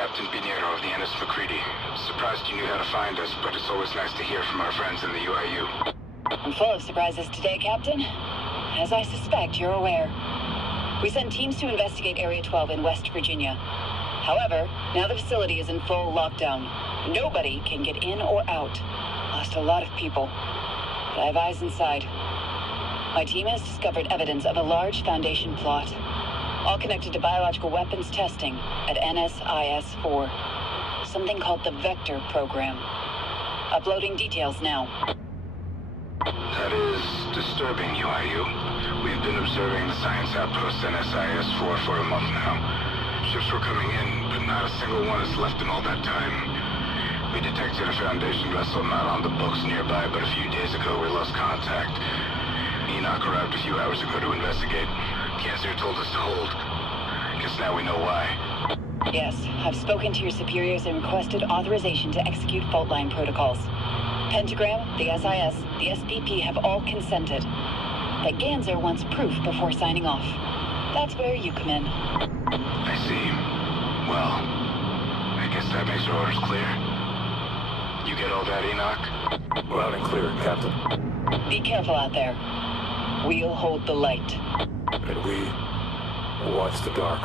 Captain Pinheiro of the NS MacCready. Surprised you knew how to find us, but it's always nice to hear from our friends in the UIU. I'm full of surprises today, Captain. As I suspect, you're aware. We sent teams to investigate Area 12 in West Virginia. However, now the facility is in full lockdown. Nobody can get in or out. Lost a lot of people. But I have eyes inside. My team has discovered evidence of a large Foundation plot, all connected to biological weapons testing at NSIS-4. Something called the Vector Program. Uploading details now. That is disturbing, UIU. We've been observing the science outpost NSIS-4 for a month now. Ships were coming in, but not a single one has left in all that time. We detected a Foundation vessel not on the books nearby, but a few days ago we lost contact. Enoch arrived a few hours ago to investigate. Kanzir told us to hold. Guess now we know why. Yes, I've spoken to your superiors and requested authorization to execute fault line protocols. Pentagram, the SIS, the SPP have all consented. But Kanzir wants proof before signing off. That's where you come in. I see. Well, I guess that makes our orders clear. You get all that, Enoch? Loud and clear, Captain. Be careful out there. We'll hold the light. And we will watch the dark.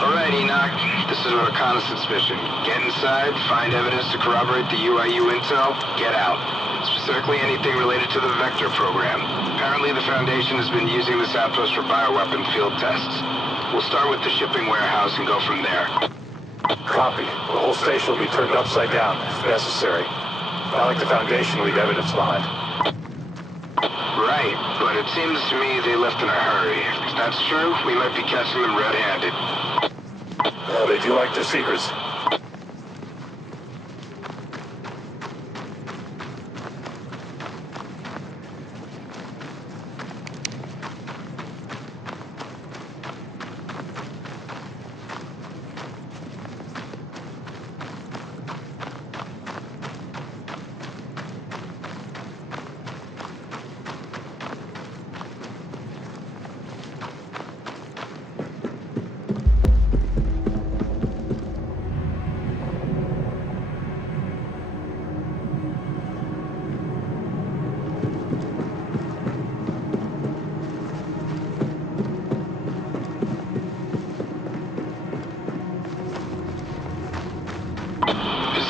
Alright, Enoch. This is a reconnaissance mission. Get inside, find evidence to corroborate the UIU intel, get out. Specifically anything related to the Vector Program. Apparently the Foundation has been using this outpost for bioweapon field tests. We'll start with the shipping warehouse and go from there. Copy. The whole station will be turned upside down, if necessary. Not like the Foundation leave evidence behind. Right, but it seems to me they left in a hurry. If that's true, we might be catching them red-handed. Well, they do like their secrets.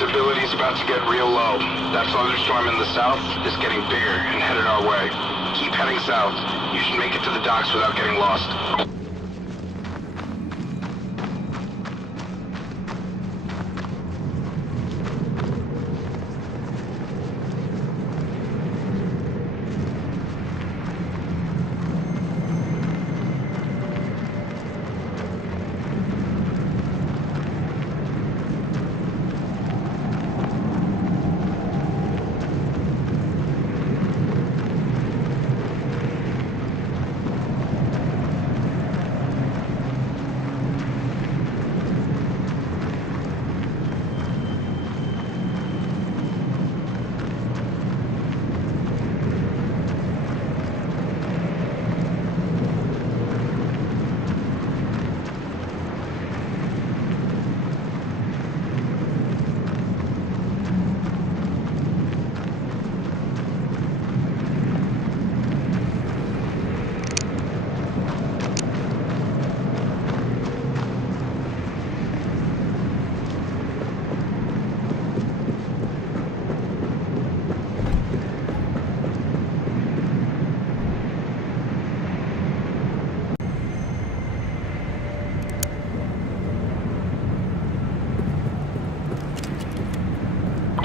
Visibility's about to get real low. That thunderstorm in the south is getting bigger and headed our way. Keep heading south. You should make it to the docks without getting lost.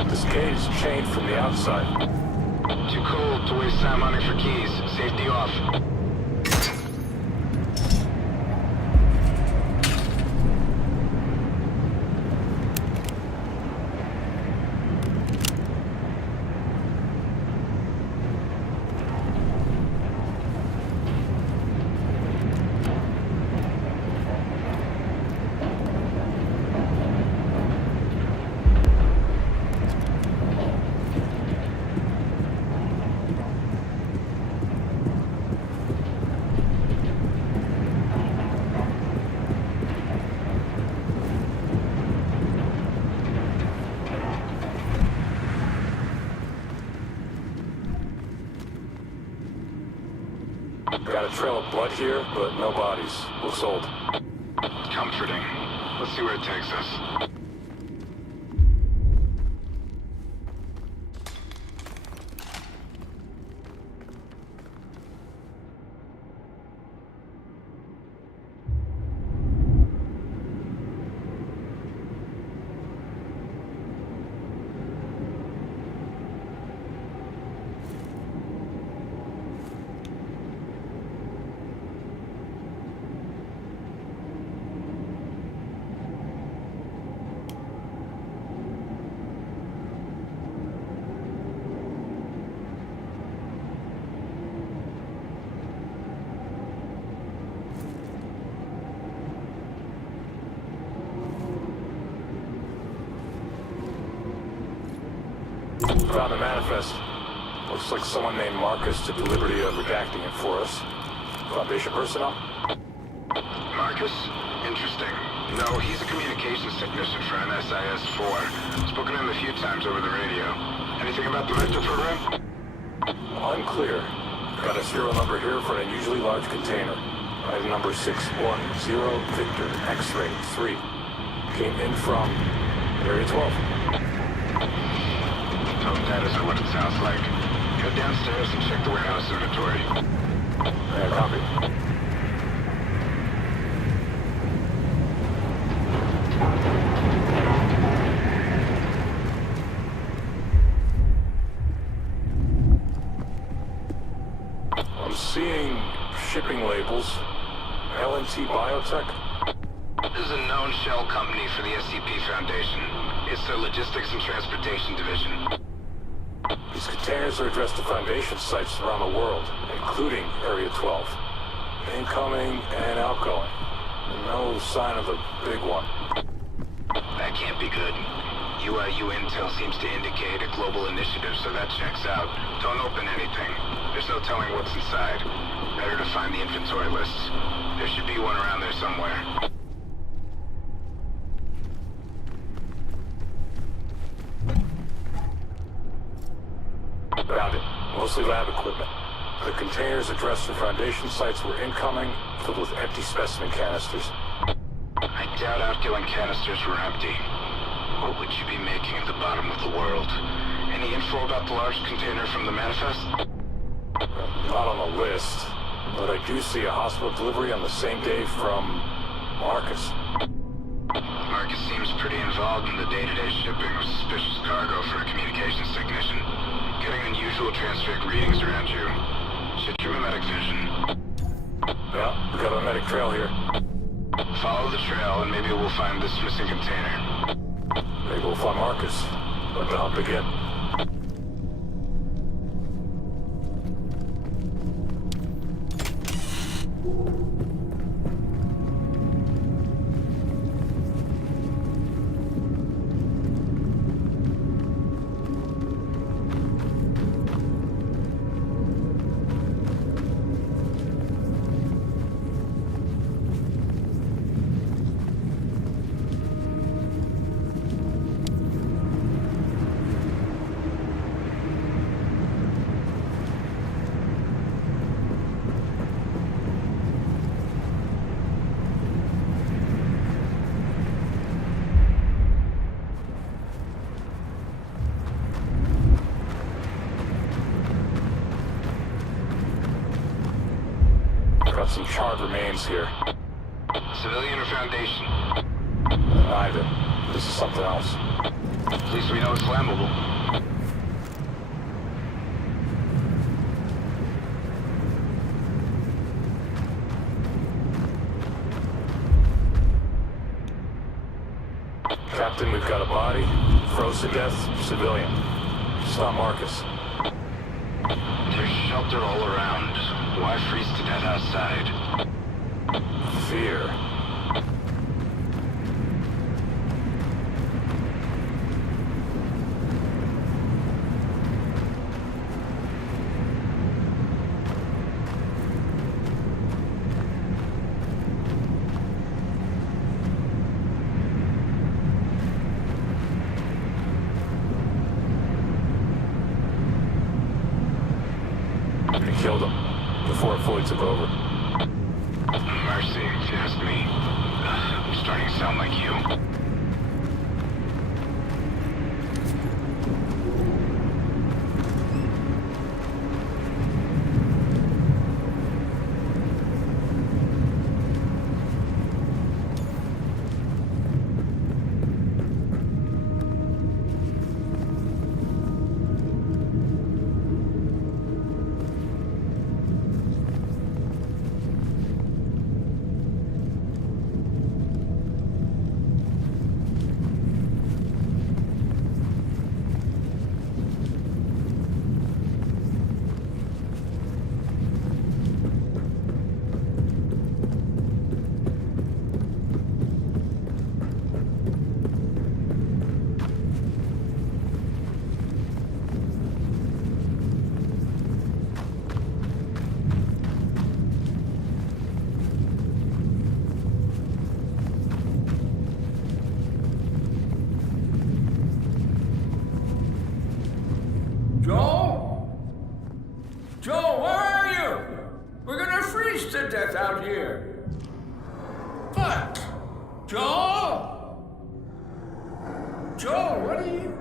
This gate is chained from the outside. Too cold to waste time hunting for keys. Safety off. Got a trail of blood here, but no bodies. Looks old. Comforting. Let's see where it takes us. Found the manifest. Looks like someone named Marcus took the liberty of redacting it for us. Foundation personnel? Marcus? Interesting. No, he's a communications technician for NSIS-4. Spoken to him a few times over the radio. Anything about the Vector program? Unclear. Got a serial number here for an unusually large container. Item number 610 Victor X-ray 3. Came in from Area 12. Hope that isn't what it sounds like. Go downstairs and check the warehouse inventory. Yeah, copy. I'm seeing shipping labels. L&T Biotech? This is a known shell company for the SCP Foundation. It's their logistics and transportation division. These containers are addressed to Foundation sites around the world, including Area 12. Incoming and outgoing. No sign of the big one. That can't be good. UIU intel seems to indicate a global initiative, so that checks out. Don't open anything. There's no telling what's inside. Better to find the inventory lists. There should be one around there somewhere. Found it. Mostly lab equipment. The containers addressed to Foundation sites were incoming, filled with empty specimen canisters. I doubt outgoing canisters were empty. What would you be making at the bottom of the world? Any info about the large container from the manifest? Not on the list, but I do see a hospital delivery on the same day from Marcus. Marcus seems pretty involved in the day-to-day shipping of suspicious cargo for a communications technician. Getting unusual transferic readings around you. Check your mimetic vision. Yeah, we got a medic trail here. Follow the trail and maybe we'll find this missing container. Maybe we'll find Marcus. Let the hunt begin. Got some charred remains here. Civilian or Foundation? Neither. This is something else. At least we know it's flammable. Captain, we've got a body. Froze to death. Civilian. It's not Marcus. There's shelter all around. Why freeze to death outside? Fear. They killed him. before it fully took over. Mercy, if you ask me. I'm starting to sound like you. Joel? Joel, where are you? We're gonna freeze to death out here. What? Joel? Joel, what are you?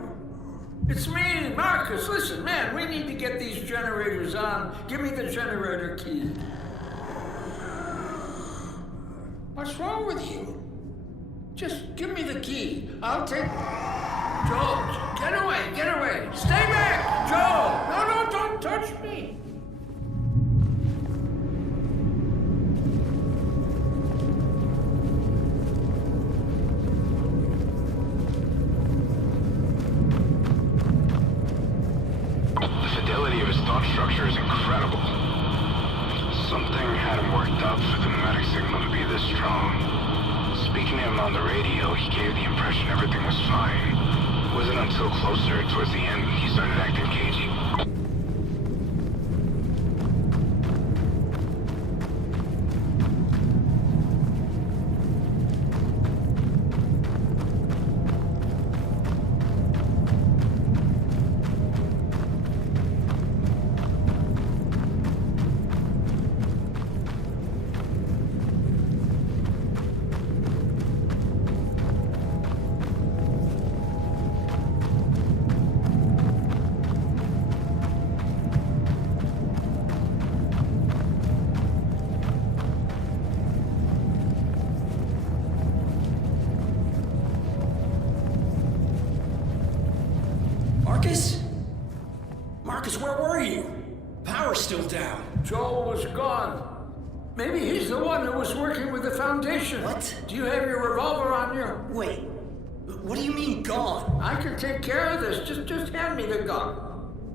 It's me, Marcus. Listen, man, we need to get these generators on. Give me the generator key. What's wrong with you? Just give me the key. I'll take... Joel, get away, get away. Stay back, Joel. No, don't touch me. The fidelity of his thought structure is incredible. Something had him worked up for the pneumatic signal to be this strong. Speaking to him on the radio, he gave the impression everything was fine. It wasn't until closer, towards the end, he started acting cagey. Marcus? Marcus, where were you? Power's still down. Joel was gone. Maybe he's the one who was working with the Foundation. What? Do you have your revolver on you? Wait, what do you mean gone? I can take care of this. Just hand me the gun.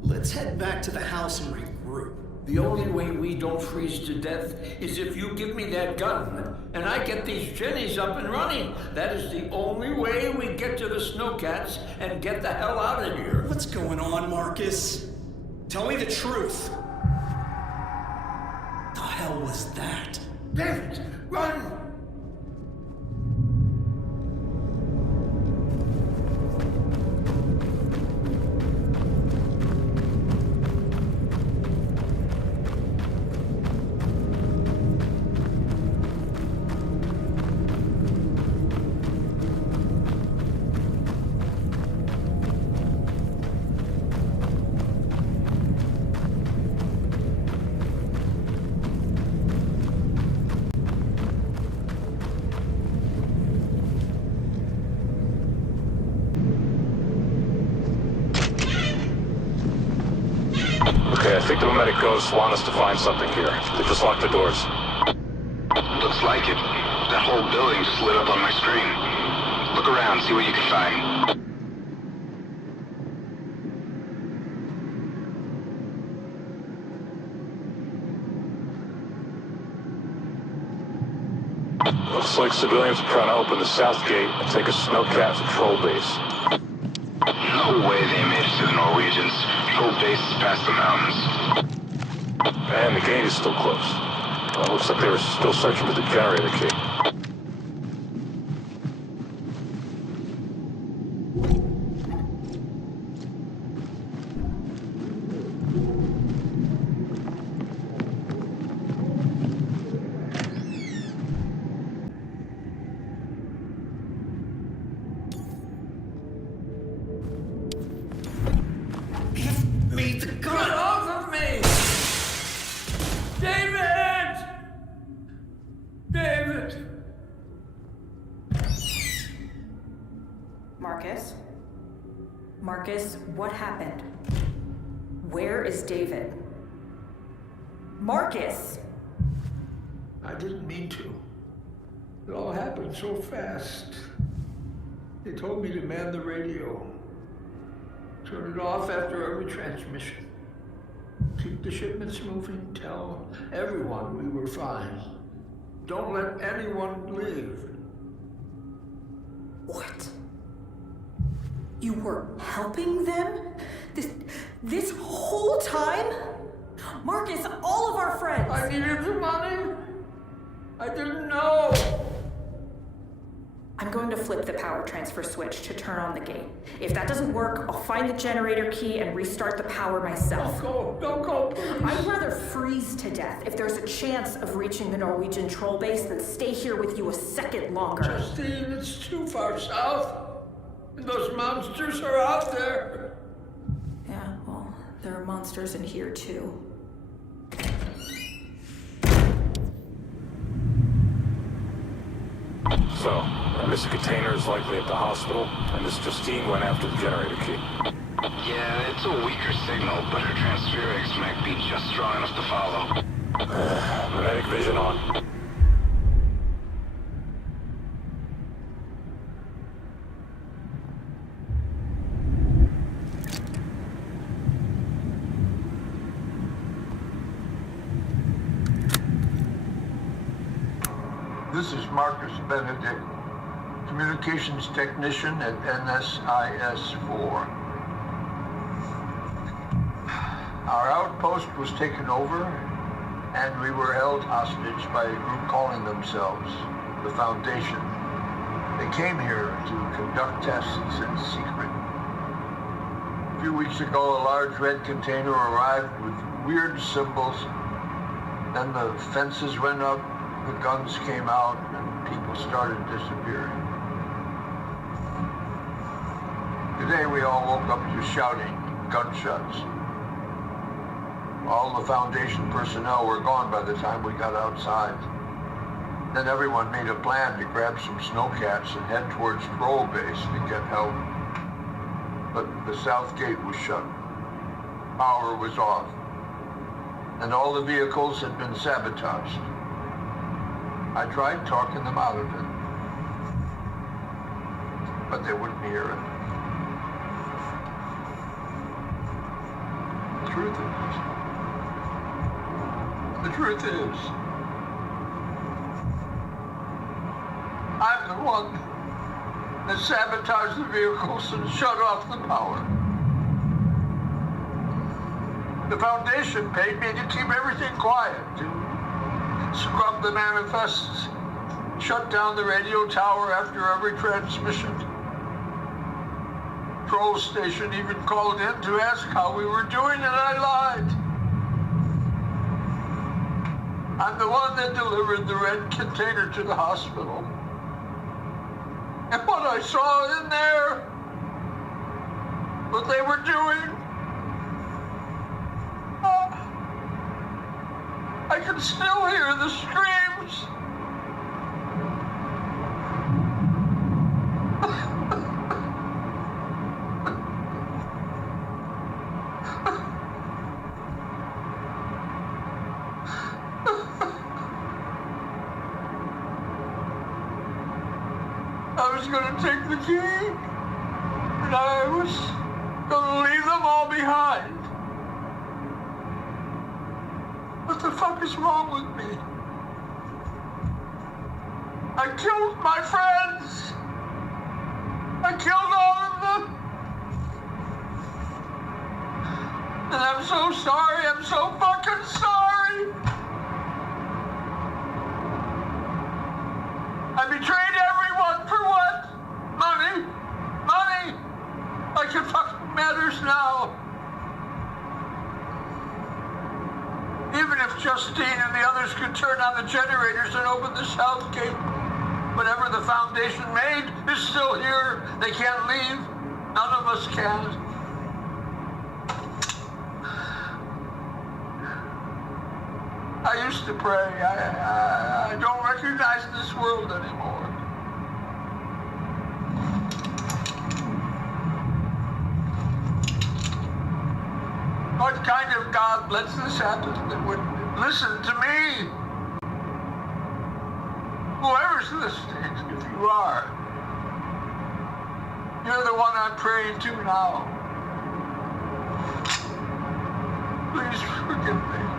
Let's head back to the house and regroup. The only way we don't freeze to death is if you give me that gun, and I get these Jennies up and running. That is the only way we get to the Snowcats and get the hell out of here. What's going on, Marcus? Tell me the truth. The hell was that? David, run! Okay, I think the nomadic ghosts want us to find something here. They just locked the doors. Looks like it. That whole building just lit up on my screen. Look around, see what you can find. Looks like civilians are trying to open the south gate and take a Snowcat patrol base. No way they made it to the Norwegians. Patrol base is past the mountains. And the gate is still closed. Well, looks like they were still searching for the generator key. Marcus? Marcus, what happened? Where is David? Marcus! I didn't mean to. It all happened so fast. They told me to man the radio. Turn it off after every transmission. Keep the shipments moving. Tell everyone we were fine. Don't let anyone live. What? You were helping them? This whole time? Marcus, all of our friends! I needed the money. I didn't know. I'm going to flip the power transfer switch to turn on the gate. If that doesn't work, I'll find the generator key and restart the power myself. Don't go, please. I'd rather freeze to death if there's a chance of reaching the Norwegian troll base than stay here with you a second longer. Justine, it's too far south. And those monsters are out there. Yeah, well, there are monsters in here too. So, this container is likely at the hospital, and Miss Justine went after the generator key. Yeah, it's a weaker signal, but her transferix might be just strong enough to follow. Magnetic vision on. This is Marcus Benedict, communications technician at NSIS-4. Our outpost was taken over, and we were held hostage by a group calling themselves the Foundation. They came here to conduct tests in secret. A few weeks ago, a large red container arrived with weird symbols. Then the fences went up, the guns came out, and people started disappearing. Today we all woke up to shouting, gunshots. All the Foundation personnel were gone by the time we got outside. Then everyone made a plan to grab some snowcats and head towards Troll Base to get help. But the south gate was shut. Power was off. And all the vehicles had been sabotaged. I tried talking them out of it, but they wouldn't hear it. The truth is, I'm the one that sabotaged the vehicles and shut off the power. The Foundation paid me to keep everything quiet, to scrub the manifests, shut down the radio tower after every transmission. Troll Station even called in to ask how we were doing, and I lied. I'm the one that delivered the red container to the hospital. And what I saw in there, what they were doing, I can still hear the screams. I was going to take the key, and I was going to leave them all behind. What the fuck is wrong with me? I killed my friends! I killed all of them! And I'm so sorry, I'm so fucking sorry! I betrayed everyone for what? Money? Money! Like it fucking matters now. Even if Justine and the others could turn on the generators and open the south gate, whatever the Foundation made is still here. They can't leave. None of us can. I used to pray. I don't recognize this world anymore. what kind of God lets this happen that would listen to me? Whoever's listening, if you are, you're the one I'm praying to now. Please forgive me.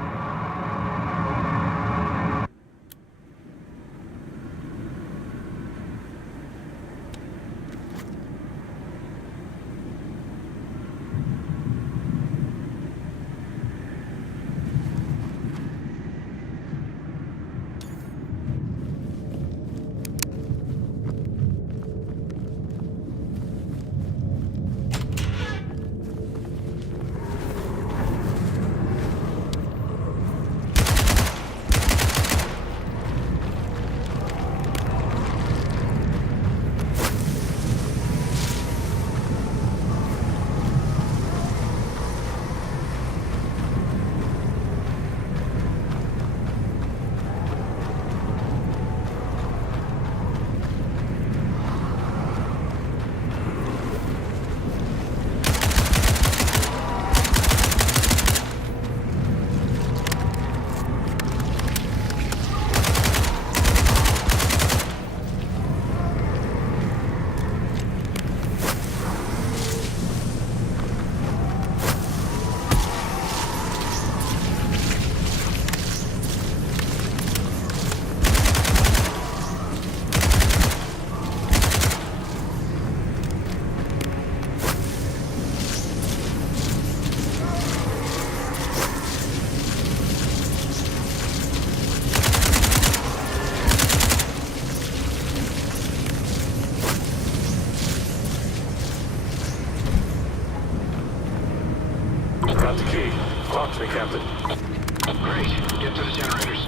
Got the key. Talk to me, Captain. Great. Get to the generators.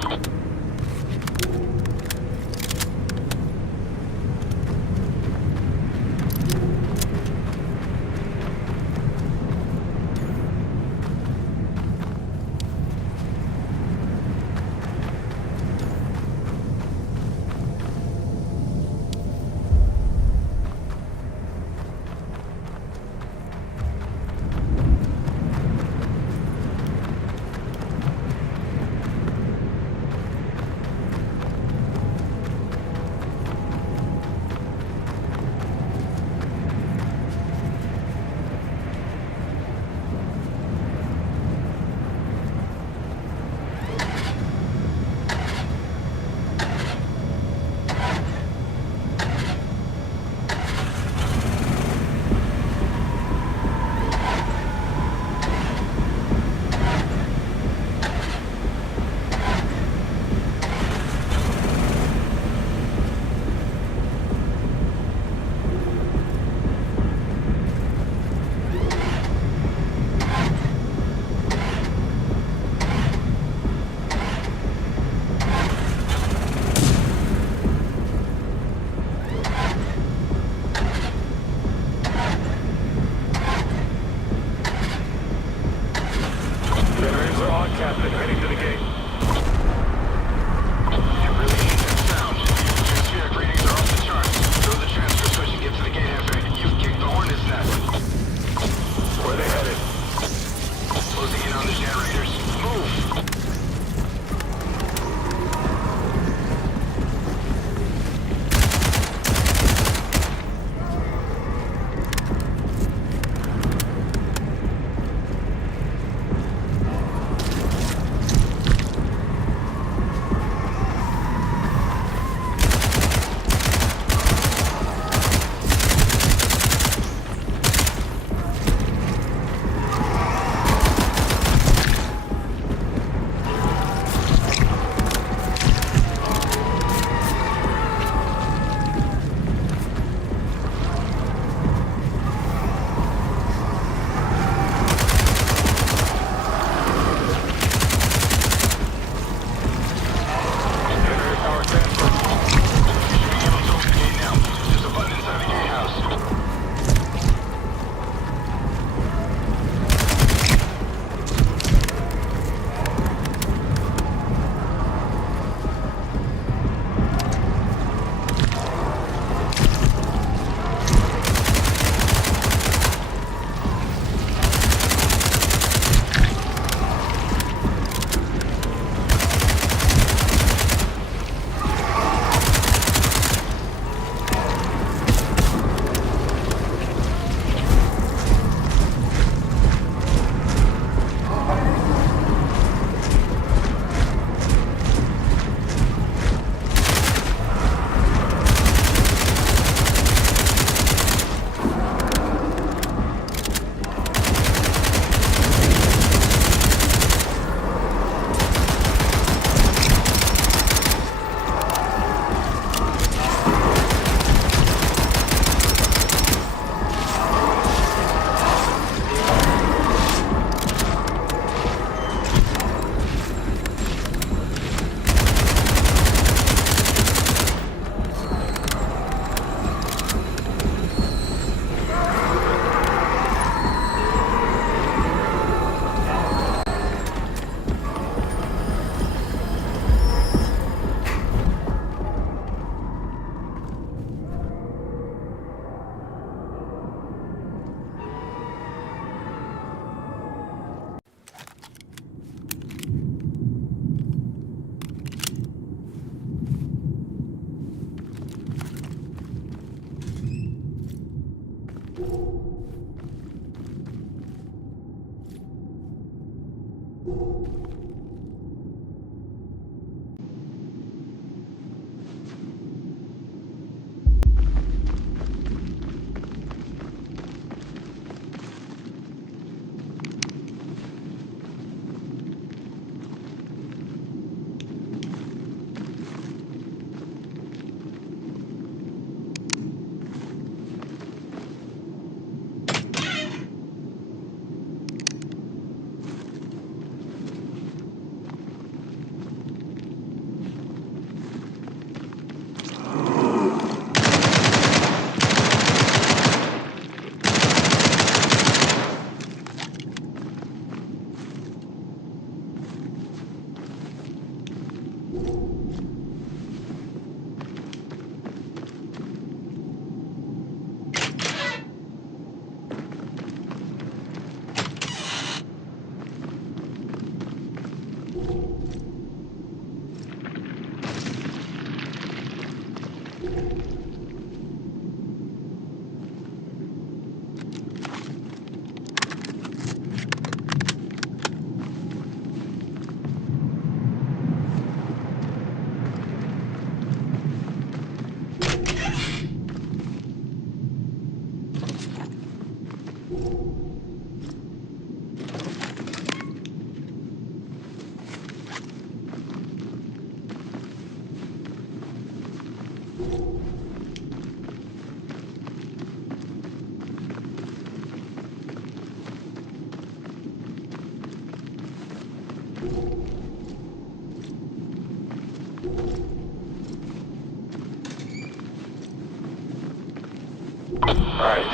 Alright.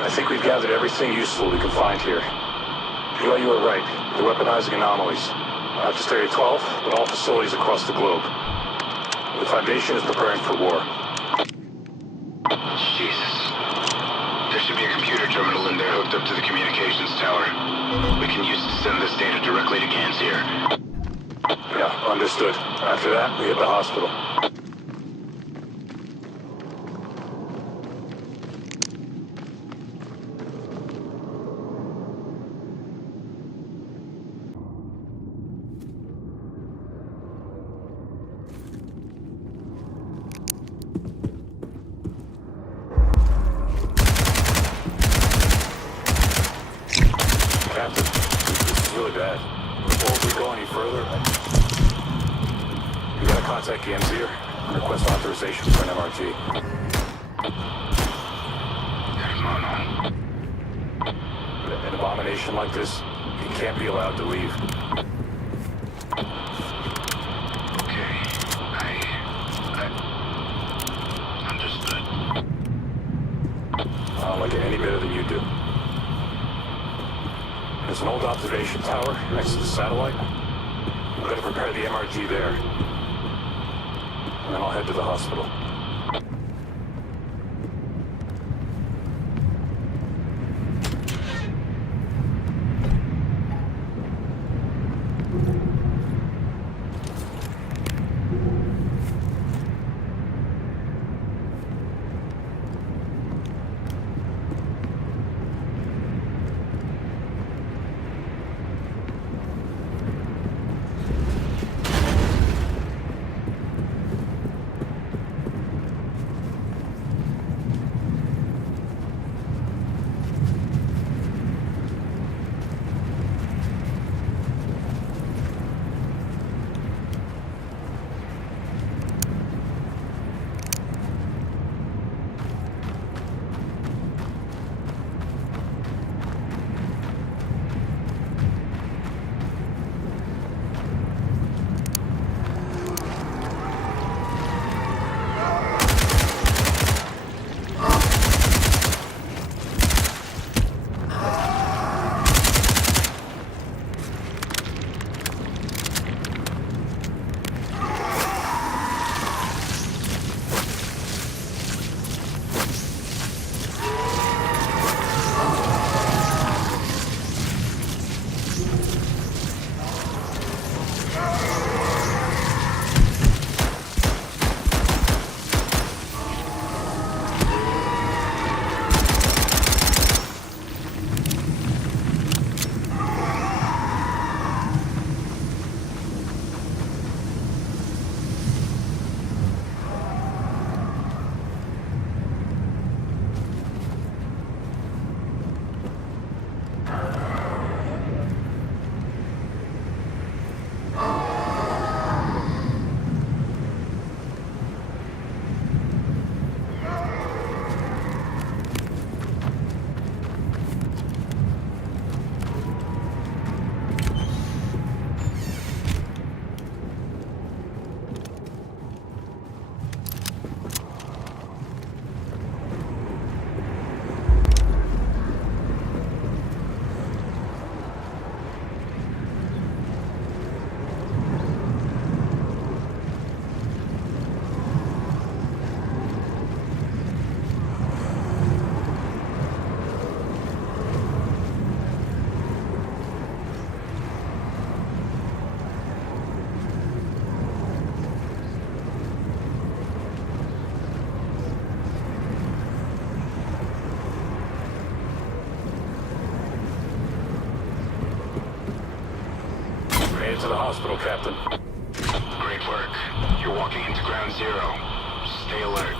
I think we've gathered everything useful we can find here. Eli, you were right. They're weaponizing anomalies. Not just Area 12, but all facilities across the globe. The Foundation is preparing for war. Jesus. There should be a computer terminal in there hooked up to the communications tower. We can use it to send this data directly to Ganzir. Yeah, understood. After that, we hit the hospital. Captain, this is really bad. Before we go any further, we gotta contact Ganzir and request authorization for an MRT. Hermano. An abomination like this, he can't be allowed to leave. Okay. I... Understood. I don't like it any better than you do. There's an old observation tower next to the satellite. I'm gonna prepare the MRT there. And then I'll head to the hospital. Captain. Great work. You're walking into ground zero. Stay alert.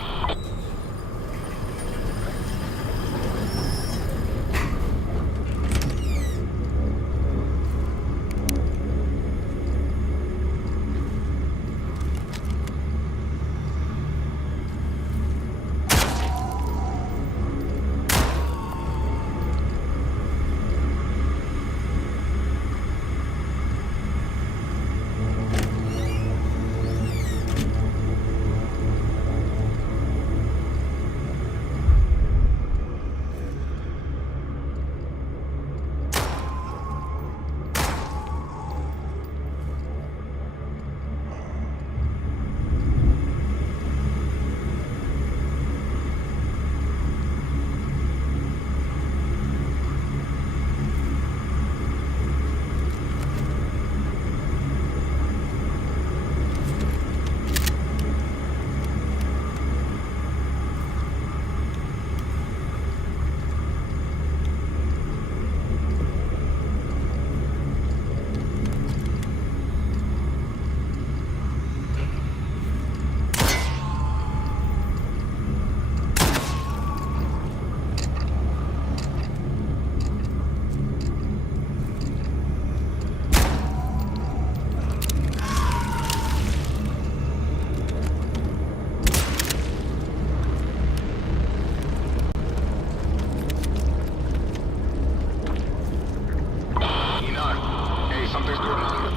Something's going on.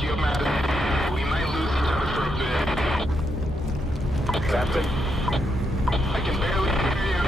Geomatic. We might lose each other for a bit. Captain? I can barely hear you.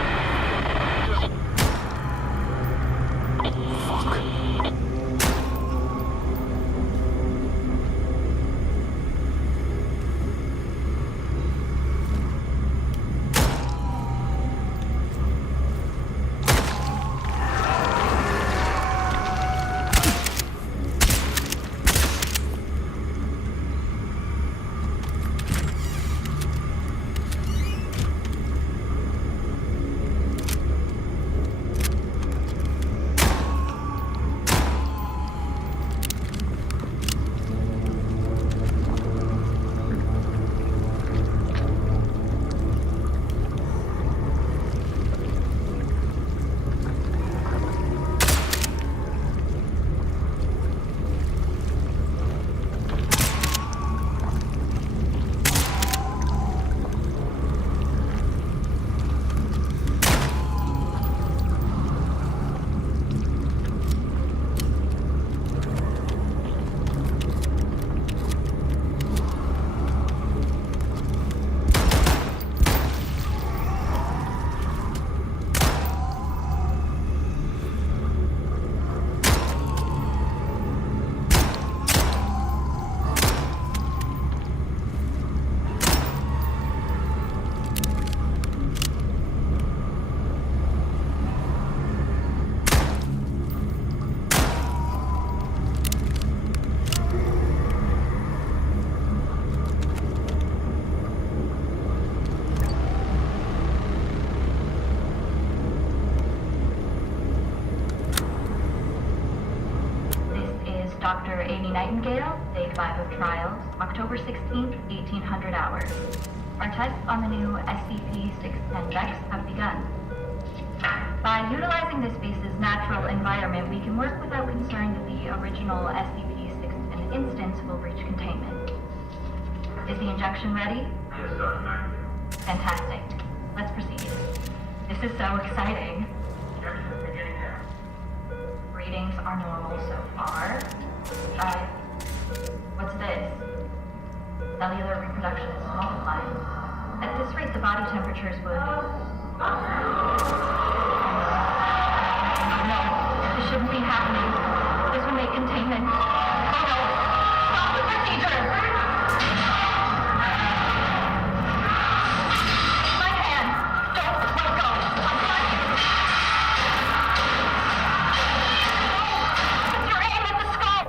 Dr. Amy Nightingale, Day 5 of trials, October 16th, 1800 hours. Our tests on the new SCP-610 Vex have begun. By utilizing this space's natural environment, we can work without concern that the original SCP-610 instance will breach containment. Is the injection ready? Yes, Dr. Nightingale. Fantastic. Let's proceed. This is so exciting. Injection beginning now. Readings are normal so far. What's this? Cellular reproduction is multiplying. At this rate, the body temperatures would... No, this shouldn't be happening. This will make containment. Oh no! Stop the procedure! My hand! Don't let go! I'm trying to... Put your aim at the skull!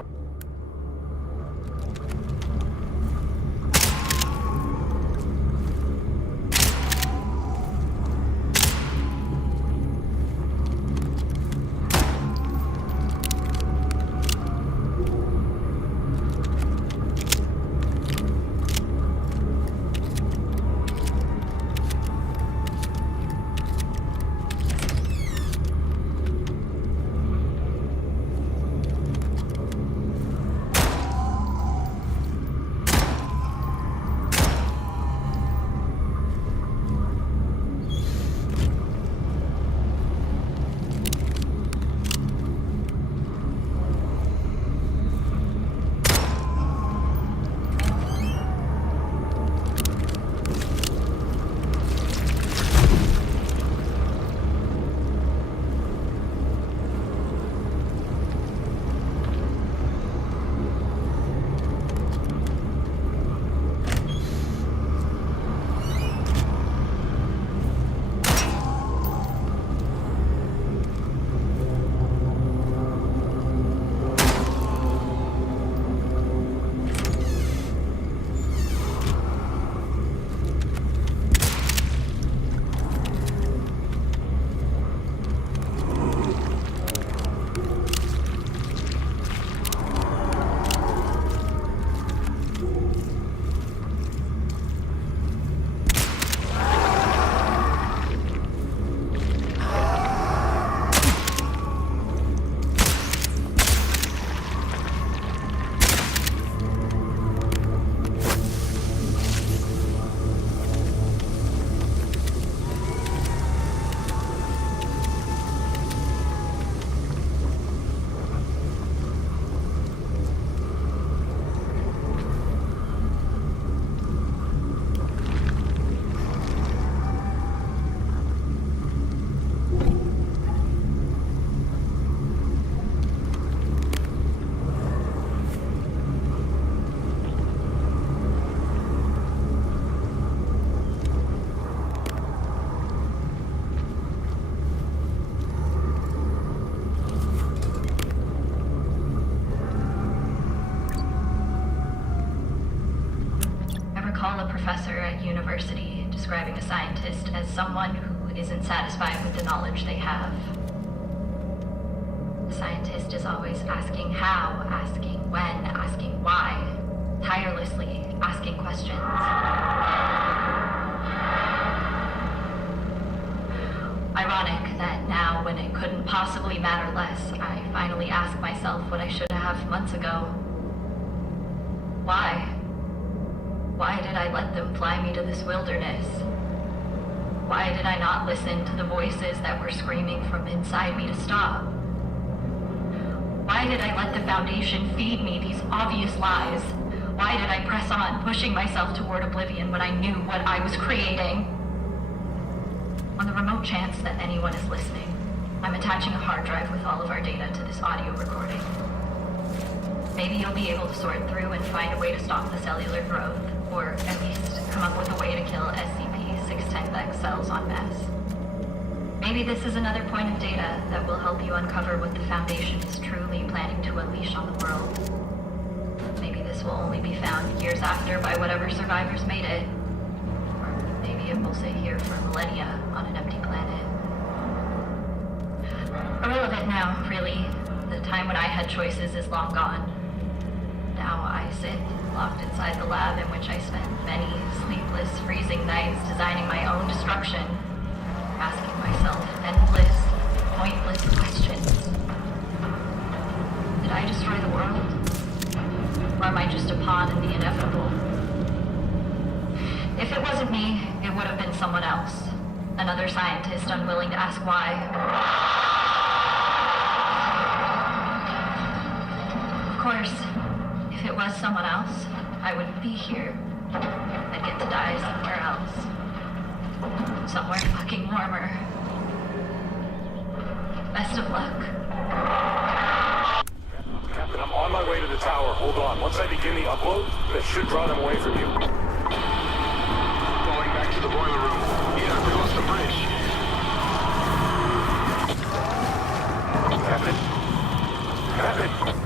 recall a professor at university describing a scientist as someone who isn't satisfied with the knowledge they have. The scientist is always asking how, asking when, asking why, tirelessly asking questions. Ironic that now, when it couldn't possibly matter less, I finally ask myself what I should have months ago. Why? Why did I let them fly me to this wilderness? Why did I not listen to the voices that were screaming from inside me to stop? Why did I let the Foundation feed me these obvious lies? Why did I press on, pushing myself toward oblivion when I knew what I was creating? On the remote chance that anyone is listening, I'm attaching a hard drive with all of our data to this audio recording. Maybe you'll be able to sort through and find a way to stop the cellular growth, or at least come up with a way to kill SCP-610-Vex cells en masse. Maybe this is another point of data that will help you uncover what the Foundation is truly planning to unleash on the world. Maybe this will only be found years after by whatever survivors made it. Or maybe it will stay here for millennia on an empty planet. Irrelevant now, really. The time when I had choices is long gone. Now I sit locked inside the lab in which I spent many sleepless, freezing nights designing my own destruction, asking myself endless, pointless questions. Did I destroy the world? Or am I just a pawn in the inevitable? If it wasn't me, it would have been someone else. Another scientist unwilling to ask why. Of course, if it was someone else, I wouldn't be here. I'd get to die somewhere else. Somewhere fucking warmer. Best of luck. Captain, I'm on my way to the tower. Hold on. Once I begin the upload, that should draw them away from you. Going back to the boiler room. You have to cross the bridge. Captain? Captain?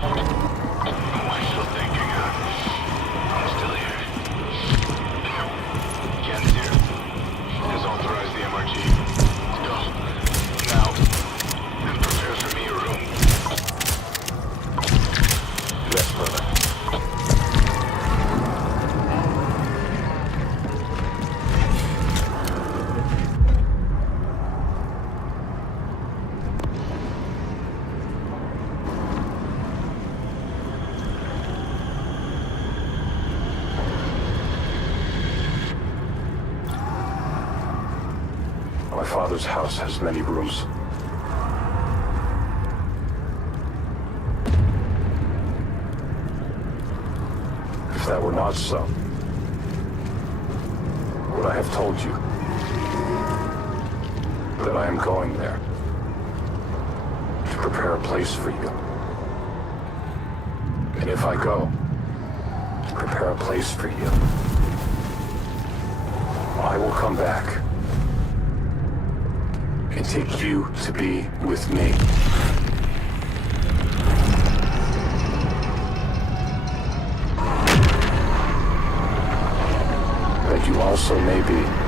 Why still thinking, huh? I'm still here. Ken's here. Has authorized the MRG. Go. Now. And prepare for me a room. Yes, brother. My father's house has many rooms. If that were not so, would I have told you that I am going there to prepare a place for you? And if I go to prepare a place for you, I will come back and take you to be with me. That you also may be